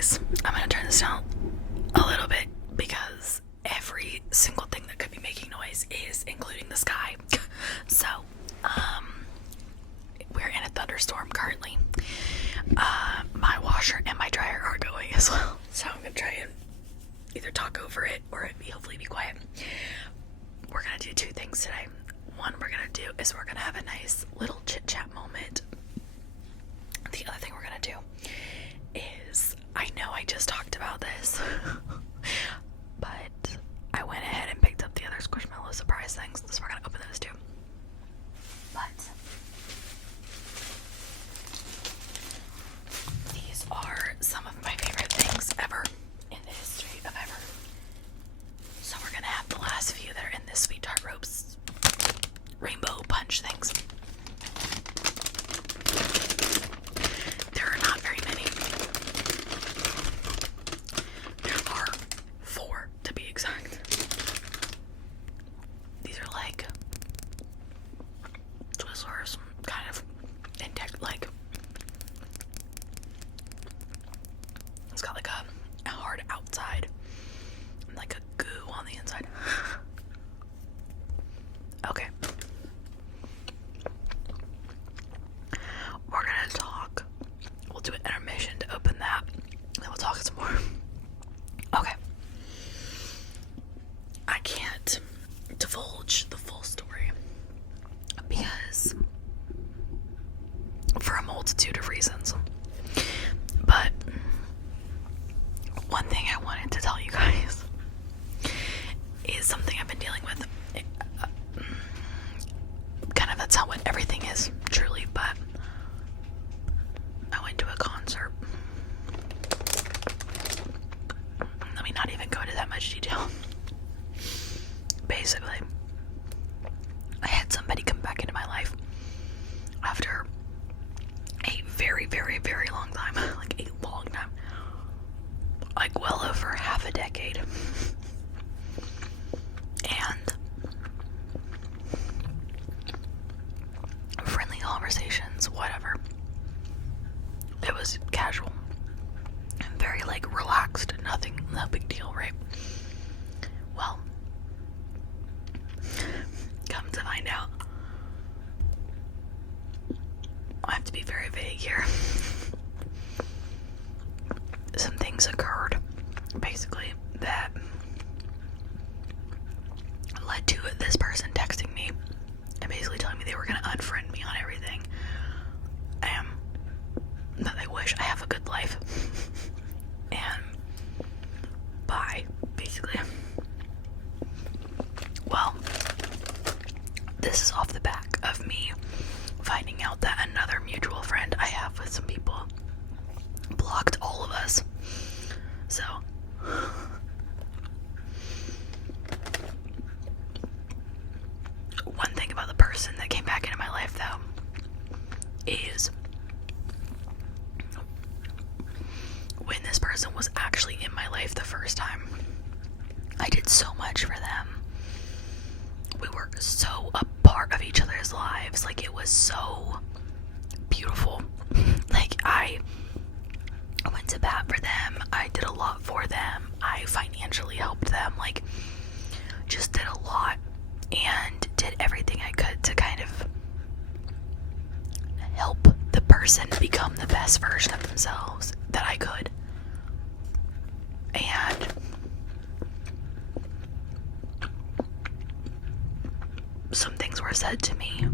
guys, I'm gonna turn this down a little bit because every single thing that could be making noise is including the sky. So, we're in a thunderstorm currently. My washer and my dryer are going as well. So I'm gonna try and either talk over it or hopefully be quiet. We're gonna do two things today. One we're gonna do is we're gonna have a nice little chit chat moment. The other thing we're gonna do is, I know I just talked about this, but I went ahead and picked up the other Squishmallow surprise things, so we're gonna open those too. But these are some of my favorite things ever in the history of ever. So we're gonna have the last few that are in this Sweet Tart Ropes rainbow punch things. There are not very many. There are 4 to be exact. These are like Twizzlers, kind of intact, like it's got like a hard outside and like a goo on the inside. Okay. We're gonna talk. We'll do an intermission to open that, and then we'll talk some more. Okay. I can't divulge the full story because for a multitude of reasons. But one thing I wanted to tell you guys is something I've been dealing with. Kind of that's how what everything is, truly, but I went to a concert. Let me not even go into that much detail. Basically, I had somebody come back into my life after a very, very, very long time. Like a long time. Like well over half a decade. And friendly conversations, whatever. It was casual and very like relaxed, nothing, no big deal, right? Well, come to find out, I have to be very vague here. Some things occurred, basically, that led to this person texting me and basically telling me they were gonna unfriend me on everything. That they wish I have a good life. And bye, basically. Well, this is off the back of me finding out that another mutual friend I have with some people blocked all of us. So one thing about the person that came back into my life, though, is when this person was actually in my life the first time, I did so much for them. We were so a part of each other's lives. Like, it was so beautiful. Like, I went to bat for them. I did a lot for them. I financially helped them. Like, just did a lot and did everything I could to kind of help the person become the best version of themselves that I could. And some things were said to me,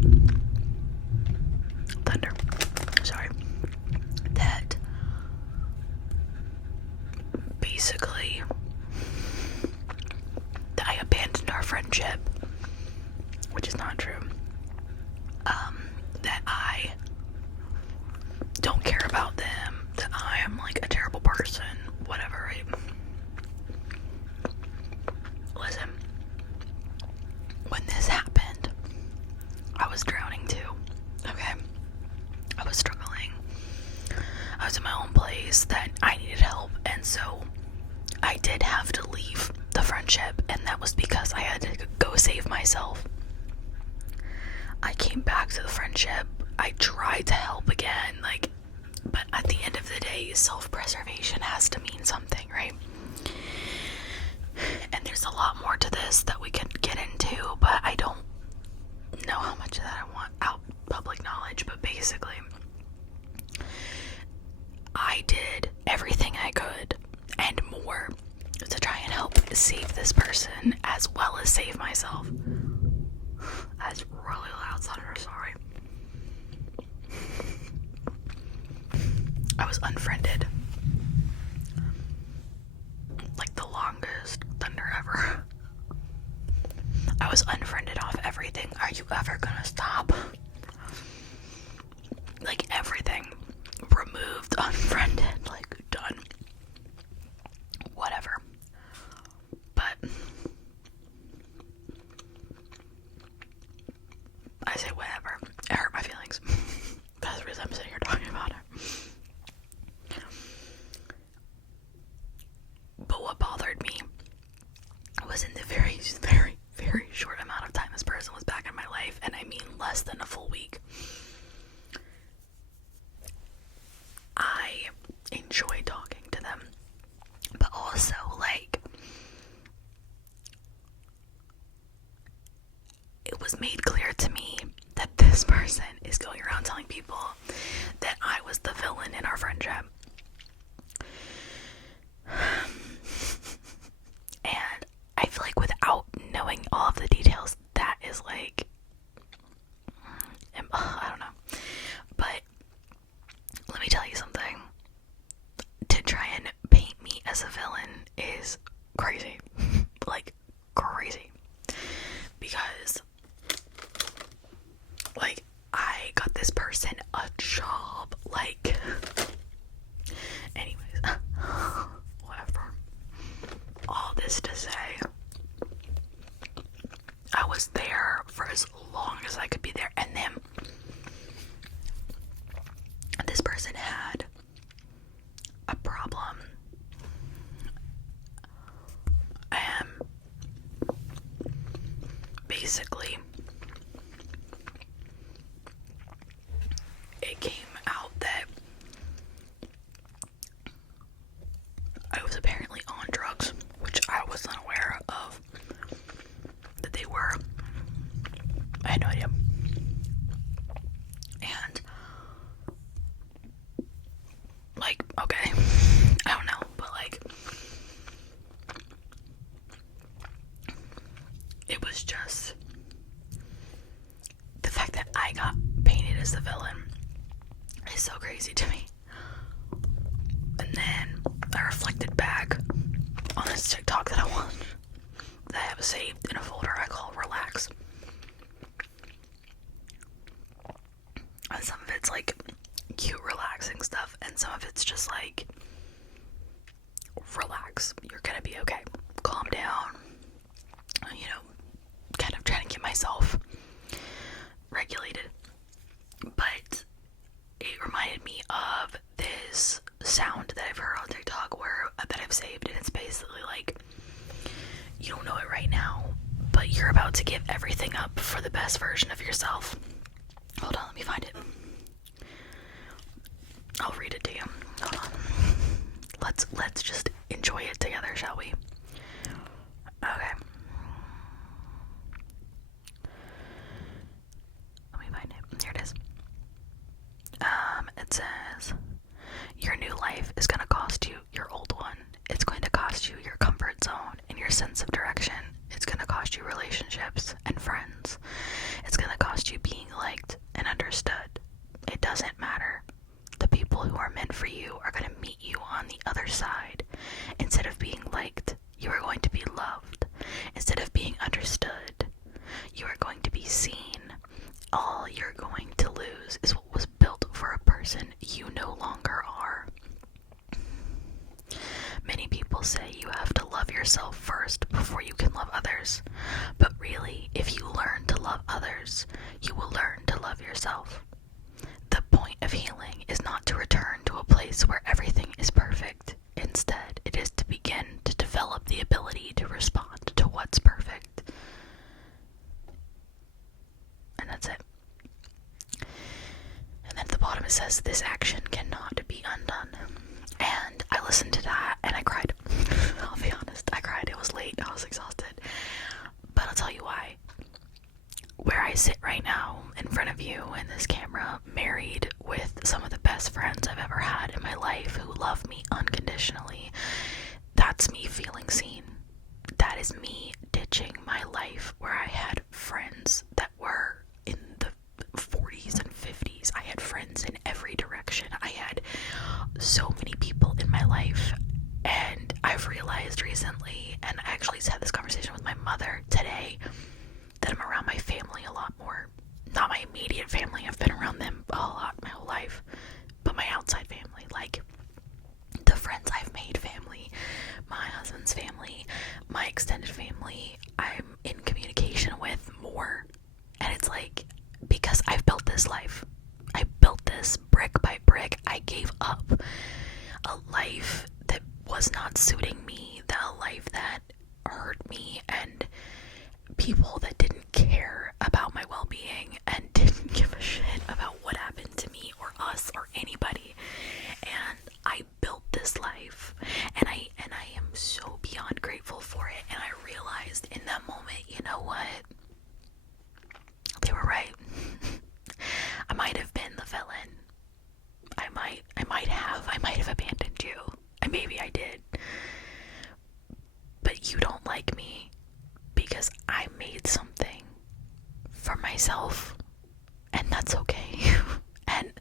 that basically that I abandoned our friendship, which is not true. That I don't care about them, that I am like a terrible person, whatever, right? Listen, when this happened, I was drowning too, okay? I was struggling. I was in my own place that I needed help, and so I did have to leave the friendship, and that was because I had to go save myself. I came back to the friendship. I tried to help again, but at the end of the day, self-preservation has to everything I could and more to try and help save this person as well as save myself. That's really loud thunder, sorry. I was unfriended. Like the longest thunder ever. I was unfriended off everything. Are you ever gonna stop? Like everything. Removed, unfriended, like done. Whatever. But I say whatever. It hurt my feelings. That's the reason I'm sitting here talking about it. But what bothered me was in the very, very, very short amount of time this person was back in my life, and I mean less than a full week, I enjoy talking to them, but also, like, it was made clear to me that this person is going around telling people that I was the villain in our friendship. And I feel like without knowing all of the details, that is like, I don't know. But let me tell you something. To try and paint me as a villain is crazy. Like, crazy. Because, like, I got this person a job. Like, anyways, whatever. All this to say, I was there for as long as I could be there, and then this person had a problem, and basically it came out that I was apparently on drugs, which I wasn't aware of that they were. I had no idea. And like, okay, I don't know, but like, it was just the fact that I got painted as the villain is so crazy to me. And then I reflected back on this TikTok that I watched, that I have saved in a folder I call Relax. And some of it's like cute, relaxing stuff, and some of it's just like, relax, you're gonna be okay, calm down, you know, kind of trying to get myself regulated. But it reminded me of this sound that I've heard on TikTok that I've saved, and it's basically like, you don't know it right now, but you're about to give everything up for the best version of yourself. Hold on, let me find it. I'll read it to you. Hold on. Let's just enjoy it together, shall we? Okay. Let me find it. Here it is. It says, your new life is going to cost you your old one. It's going to cost you your comfort zone and your sense of direction. It's going to cost you relationships and friends. It's going to cost you being liked and understood. It doesn't matter. The people who are meant for you are going to meet you on the other side. Instead of being liked, you are going to be loved. Instead of being understood, you are going to be seen. All you're going to lose is what was built for a person you no longer are. Many people say you have to love yourself first before you can love others. But really, if you learn to love others, you will learn to love yourself. The point of healing is not to return to a place where everything is perfect. Instead, it is to begin to develop the ability to respond to what's perfect. And that's it. And then at the bottom it says, this action cannot be undone. And I listened to that and I cried. I'll be honest, I cried. It was late, I was exhausted. But I'll tell you why. Where I sit right now in front of you in this camera, married with some of the best friends I've ever had in my life, who love me extended family I'm in communication with more. And it's like, because I've built this life. I built this brick by brick. I gave up a life that was not suiting me, a life that hurt me, and people that didn't care about my well-being and didn't give a shit about what happened to me or us or anybody. And I built this life, and I am so beyond grateful for it. And I realized in that moment, you know what? They were right. I might have been the villain. I might have abandoned you. And maybe I did. But you don't like me because I made something for myself, and that's okay. And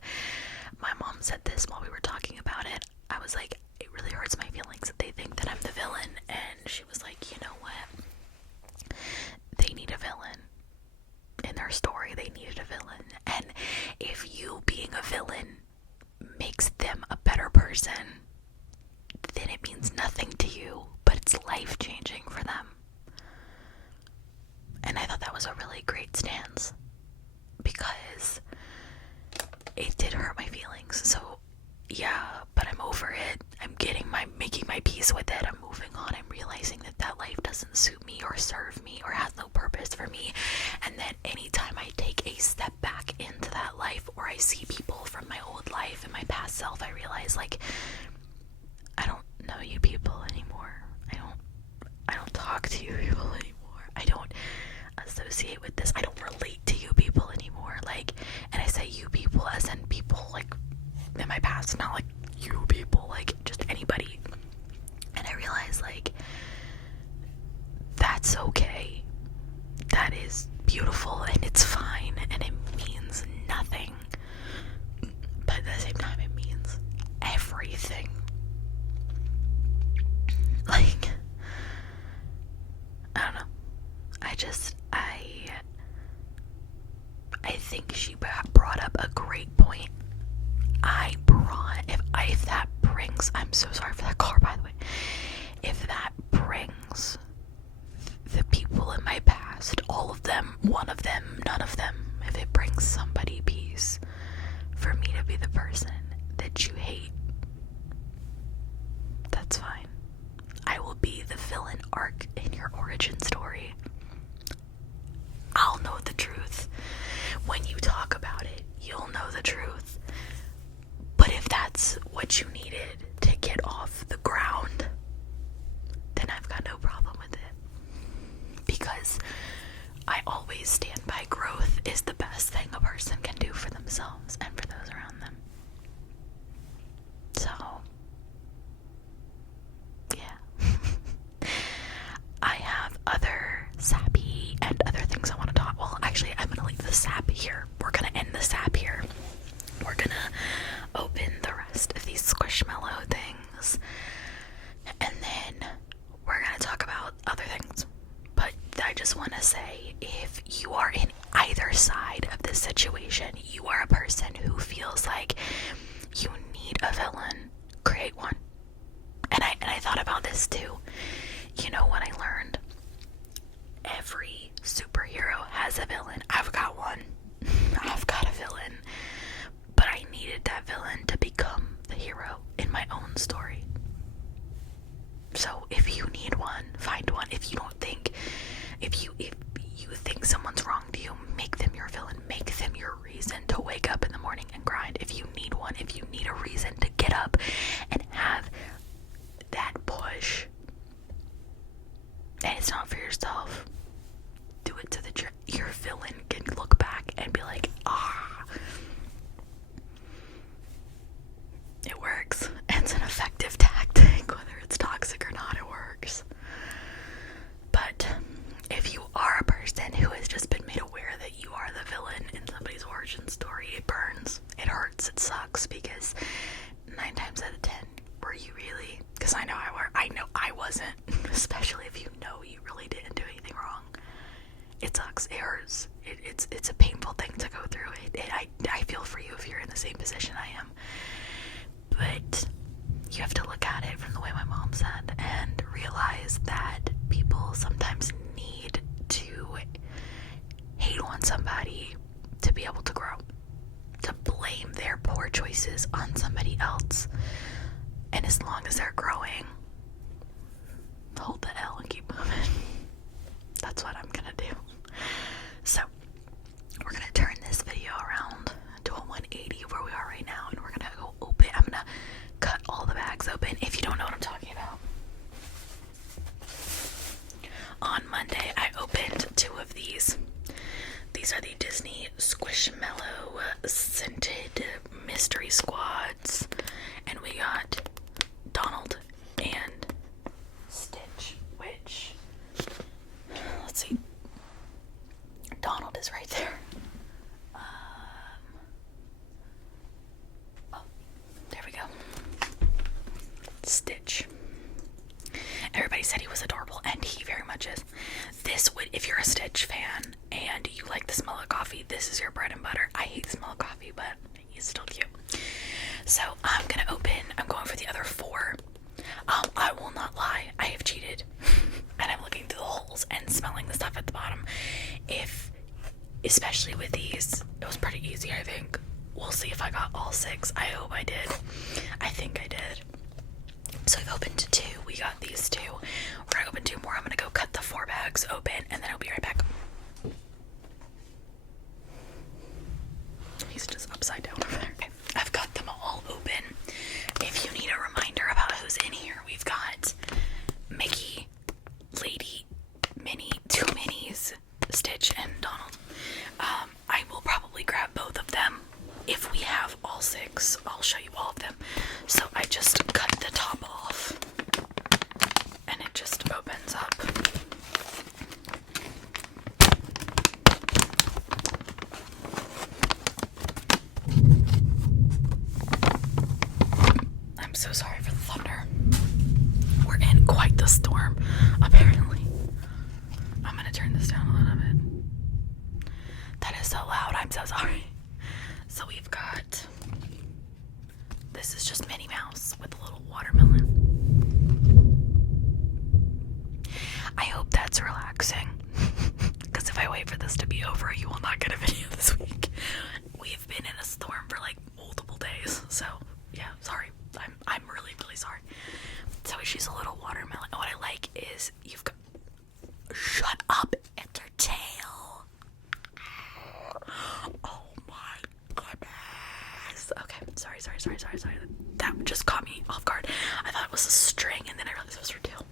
my mom said this while we were talking about it. I was like, it really hurts my feelings that they think that I'm the villain. And she was like, you know what? They need a villain. In their story, they needed a villain. And if you being a villain makes them a better person, then it means nothing to you, but it's life-changing for them. And I thought that was a really great stance, because it did hurt my feelings. So yeah, but I'm over it. I'm making my peace with it. I'm moving on. I'm realizing that life doesn't suit me or serve me or has no purpose for me. And that anytime I take a step back into that life, or I see people from my old life and my past self, I realize, like, I don't know you people anymore. I don't talk to you people anymore. I don't associate with this. I don't relate to you people anymore. Like, and I say you people as in people like in my past, not like you people, like just anybody. And I realize, like, that's okay. That is beautiful, and it's fine, and it means nothing. But at the same time, it means everything. Like, I don't know. I think she brought up a great point. If that brings, I'm so sorry for that car, by the way. If that brings the people in my past, all of them, one of them, none of them, if it brings somebody peace for me to be the person that you hate, that's fine. I will be the villain arc in your origin story. I'll know the truth. When you talk about it, you'll know the truth. But if that's what you needed to get off the ground, then I've got no problem with it. Because I always stand by growth is the best thing a person can do for themselves and for those around them. So, yeah. I have other sappy and other things I want to talk. Well, actually, I'm going to leave the sap here. We're going to end the sap here. We're going to open the rest of these Squishmallow things. And then we're going to talk about other things. But I just want to say, if you are in either side of this situation, you are a person who feels like you need a villain, create one. And I thought about this too. You know what I learned? Every superhero has a villain. I've got one. I've got a villain. But I needed that villain to become the hero in my own story. So if you need one, find one. If you don't think, if you think someone's wrong to you, make them your villain. Make them your reason to wake up in the morning and grind. If you need one, if you need a reason to get up and have that push, and it's not for yourself, do it to your villain can look back and be like, it works. It's an effective tactic, whether it's toxic or not, it works. But if you are a person who has just been made aware that you are the villain in somebody's origin story, it burns, it hurts, it sucks, because 9 times out of 10, were you really? Because I know I wasn't, especially if you know you really didn't do anything wrong. It sucks, it hurts, it's a painful thing to go through. I feel for you if you're in the same position I am. But you have to look at it from the way my mom said and realize that people said he was adorable, and he very much is. This would, if you're a Stitch fan and you like the smell of coffee, this is your bread and butter. I hate the smell of coffee, but he's still cute. So I'm going for the other 4. I will not lie, I have cheated. And I'm looking through the holes and smelling the stuff at the bottom. Especially with these, it was pretty easy, I think. We'll see if I got all 6. I hope I did. I think I did. So we've opened 2. We got these 2. We're gonna open 2 more. I'm gonna go cut the 4 bags open, and then I'll be right back. He's just upside down over there. Okay, I've got them all open. If you need a reminder about who's in here, we've got Mickey, Lady, Minnie, 2 Minis, Stitch, and Donald. I will probably grab both of them. If we have all 6, I'll show you all of them. So I just cut the top off, and it just opens up. I'm so sorry for the thunder. We're in quite the storm, apparently. I'm gonna turn this down a little bit. That is so loud, I'm so sorry. So we've got, this is just Minnie Mouse with a little watermelon. I hope that's relaxing, because if I wait for this to be over, you will not get a video this week. We've been in a storm for like multiple days, so yeah, sorry. I'm really, really sorry. So she's a little watermelon. What I like is you've got, shut up, it's her tail. Oh my goodness. Okay, sorry. That just caught me off guard. I thought it was a string, and then I realized it was her tail.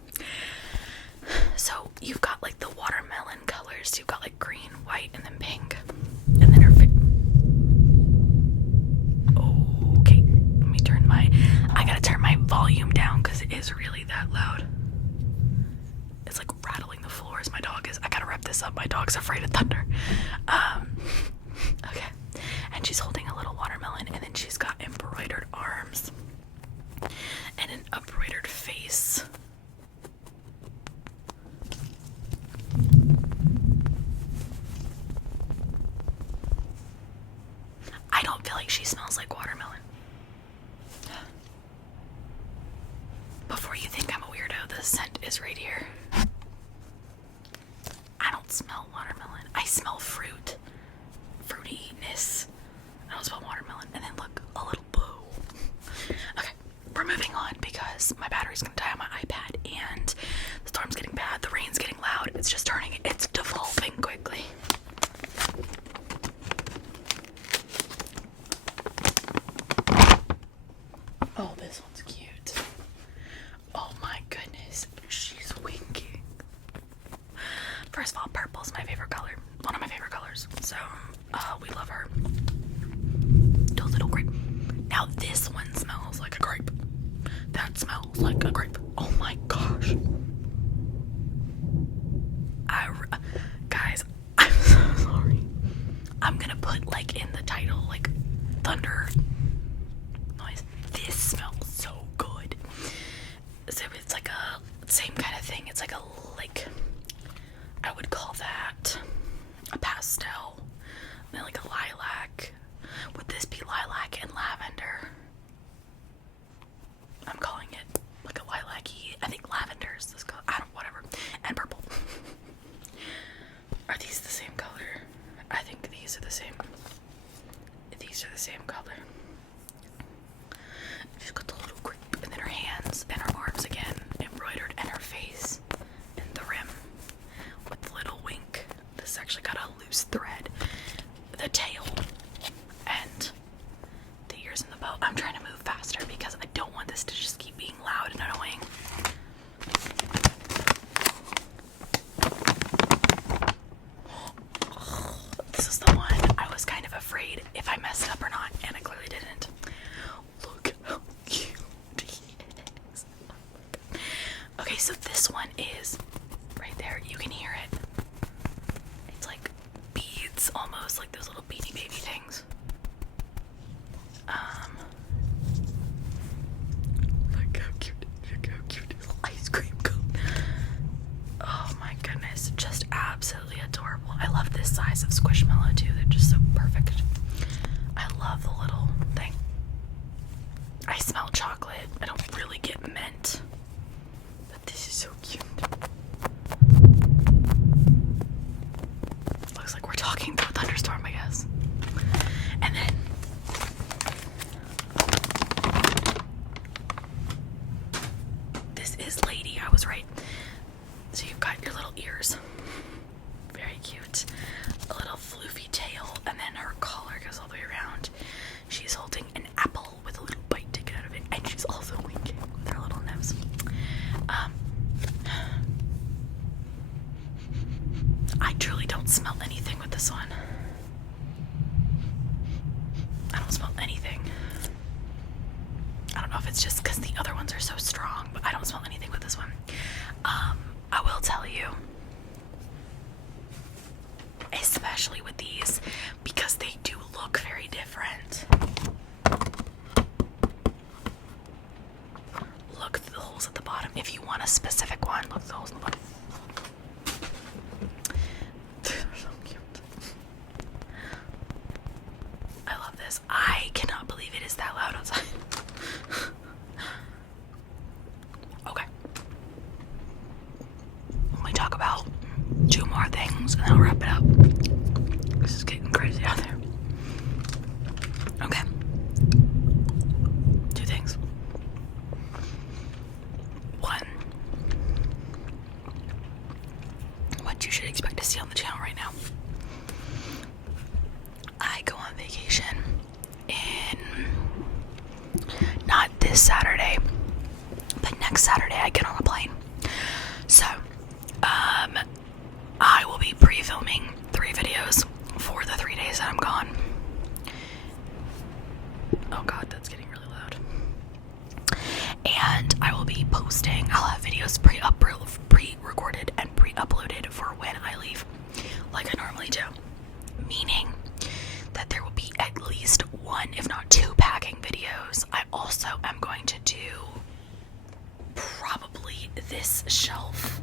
So you've got like the watermelon colors. You've got like green, white, and then pink. And then her okay, let me turn I gotta turn my volume down because it is really that loud. It's like rattling the floors. My dog is, I gotta wrap this up. My dog's afraid of thunder. Okay. And she's holding a little watermelon, and then she's got embroidered arms and an embroidered face. I don't feel like she smells like watermelon. Before you think I'm a weirdo, the scent is right here. I don't smell watermelon. I smell fruit. Fruitiness. I don't smell watermelon. And then look, a little boo. Okay, we're moving on because my battery's gonna die on my iPad, and the storm's getting bad, the rain's getting loud, it's just turning, it's devolving quickly. Oh, this one's cute. Oh my goodness, she's winking. First of all, purple's my favorite color. One of my favorite colors. So, we love her. Do a little grape. Now this one smells like a grape. That smells like a grape. Oh my gosh. Guys, I'm so sorry. I'm gonna put like in the title, like thunder noise. This smells so good. So it's like a same kind of thing. It's like I would call that a pastel, and then like a lilac. Would this be lilac and lavender? I'm calling it like a lilac-y. I think lavender is this color. Whatever. And purple. Are these the same color? I think these are the same. These are the same color. She's got the little grip, and then her hands and her arms again embroidered, and her face and the rim with the little wink. This actually got a loose thread. The tail and the ears and the bow. I'm trying to move faster because I don't want this to just keep being loud and annoying. This is the one I was kind of afraid if I messed up or not, and I clearly didn't. Look how cute he is. Okay, so this one is right there. You can hear it. It's like beads, almost like those little Beanie Baby things. Look how cute. Look how cute his ice cream cone. size of Squishmallow too. They're just so perfect. I love the little thing. I smell chocolate. I don't really get mint, but this is so cute. Looks like we're talking through a thunderstorm, I guess. And then this is Lady. I was right. So you've got your little ears. Very cute. A little floofy tail, and then her collar goes all the way around. She's holding an apple with a little bite taken out of it, and she's also winking with her little nose. I truly don't smell anything with this one. I don't smell anything. I don't know if it's just because the other ones are so strong, but I don't smell anything with this one. I will tell you, especially with these, because they do look very different. Look through the holes at the bottom. If you want a specific one, look through the holes in the bottom. They're so cute. I love this. I cannot believe it is that loud outside. Okay. Let me talk about 2 more things and then I'll wrap it up. This is getting crazy out there. Okay. 2 things. 1. What you should expect to see on the channel right now. I go on vacation in not this Saturday, but next Saturday I get on a plane. So, I will be pre-filming 3 videos for the 3 days that I'm gone. Oh god, that's getting really loud. And I will be posting, I'll have videos pre-recorded and pre-uploaded for when I leave, like I normally do. Meaning that there will be at least 1, if not 2 packing videos. I also am going to do probably this shelf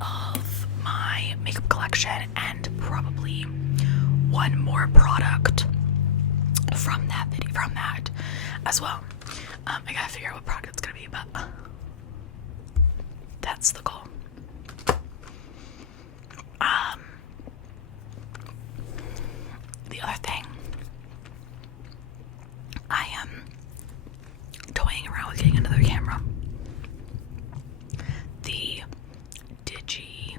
of my makeup collection and probably 1 more product from that video, from that as well. I gotta figure out what product it's gonna be, but that's the goal. The other thing, I am toying around with getting another camera. The Digi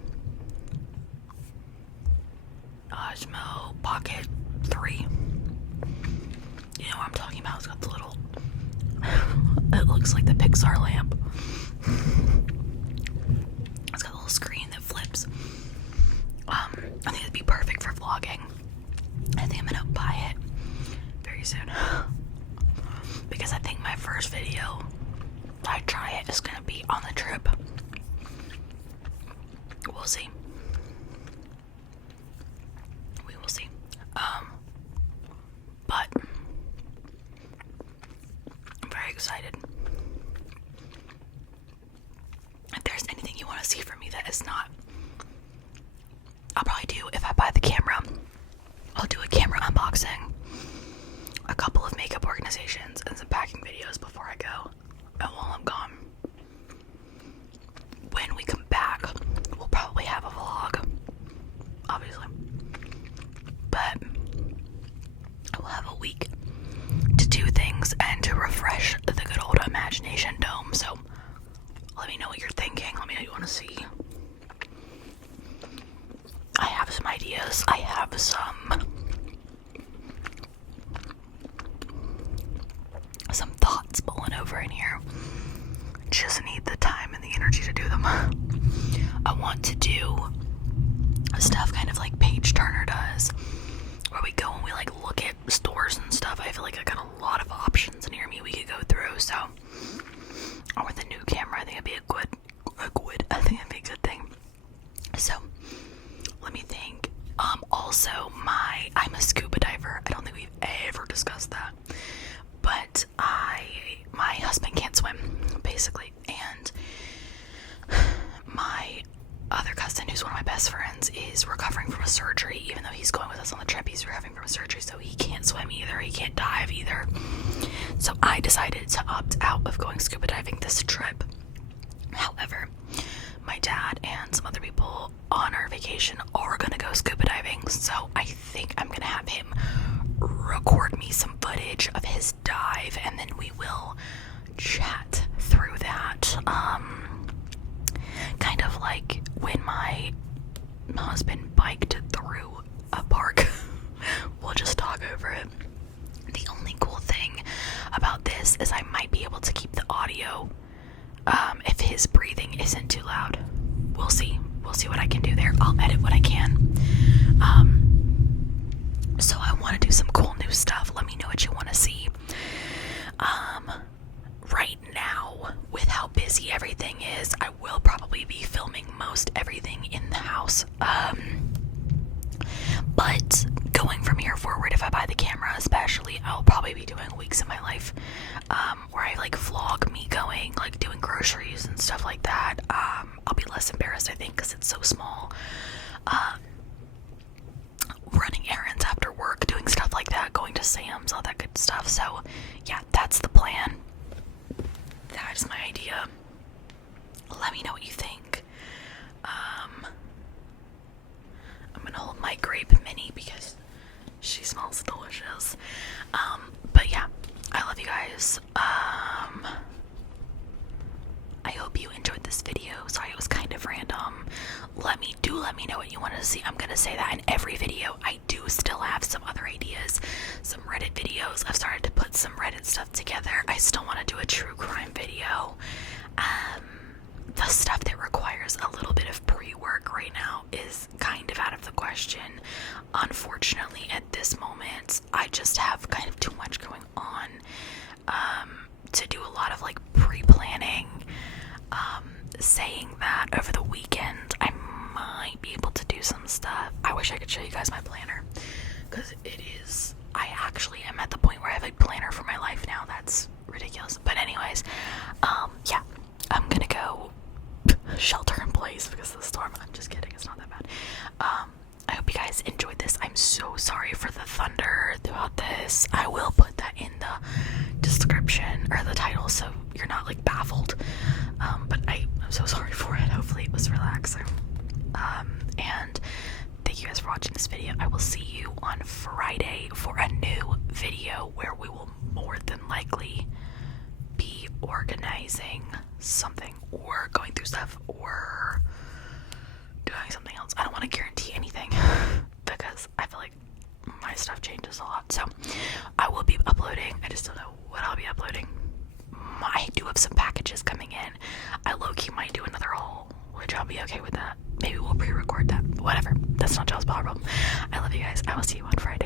Osmo Pocket 3. You know what I'm talking about? It's got the little it looks like the Pixar lamp. It's got a little screen that flips. I think it'd be perfect for vlogging. I think I'm gonna buy it very soon. Because I think my first video I try it is gonna be on the trip. We'll see. We will see. But I'm very excited. If there's anything you want to see from me that is not, I'll probably do, if I buy the camera, I'll do a camera unboxing, a couple of makeup organizations, and some packing videos before I go, and while I'm gone. When we come back, we'll probably have a vlog, obviously, but we'll have a week to do things and to refresh the good old imagination dome. So let me know what you're thinking. Let me know what you want to see. I have some ideas. I have some thoughts pulling over in here. Just need the time and the energy to do them. I want to do stuff kind of like Paige Turner does, where we go and we like look at stores and stuff. I feel like I got a lot of options near me we could go through. So, or with a new camera, I think it'd be I think it'd be a good thing. So, let me think. Also, I'm a scuba diver. I don't think we've ever discussed that, but my husband can't swim, basically, and my other cousin, who's one of my best friends, he's recovering from a surgery. Even though he's going with us on the trip, he's recovering from a surgery, so he can't swim either, he can't dive either. So I decided to opt out of going scuba diving this trip. However, my dad and some other people on our vacation are gonna go scuba diving, so I think I'm gonna have him record me some footage of his dive, and then we will chat through that. Kind of like when my husband biked through a park. We'll just talk over it. The only cool thing about this is I might be able to keep the audio if his breathing isn't too loud. We'll see what I can do there. I'll edit what I can. So I want to do some cool new stuff. Let me know what you want to see. Right now, with how busy everything is, I will probably be filming most everything in the house. But going from here forward, if I buy the camera especially, I'll probably be doing weeks in my life where I like vlog me going, like doing groceries and stuff like that. I'll be less embarrassed, I think, because it's so small. Running errands after work, doing stuff like that, going to Sam's, all that good stuff. So yeah, that's the plan. That is my idea. Let me know what you think. I'm gonna hold my grape mini because she smells delicious. But yeah, I love you guys. I hope you enjoyed this video. Sorry it was kind of random. Let me know what you want to see. I'm gonna say that in every video. I do still have some other ideas, some Reddit videos. I've started to put some Reddit stuff together. I still want to do a true crime video. The stuff that requires a little bit of pre-work right now is kind of out of the question. Unfortunately, at this moment, I just have kind of too much going on to do a lot of like pre-planning. Saying that, over the weekend I might be able to do some stuff. I wish I could show you guys my planner, because I actually am at the point where I have a planner for my life now. That's ridiculous. But anyways, yeah, I'm gonna go shelter in place because of the storm. I'm just kidding, it's not that bad. I hope you guys enjoyed this. I'm so sorry for the thunder throughout this. I will put that in the description or the title so you're not like baffled. But I'm so sorry for it. Hopefully it was relaxing. And thank you guys for watching this video. I will see you on Friday for a new video where we will more than likely be organizing something or going through stuff or doing something else. I don't want to guarantee anything because I feel like my stuff changes a lot. So I will be uploading. I just don't know what I'll be uploading. I do have some packages coming in. I low-key might do another haul, which I'll be okay with that. Maybe we'll pre-record that. Whatever. That's not Joe's problem. I love you guys. I will see you on Friday.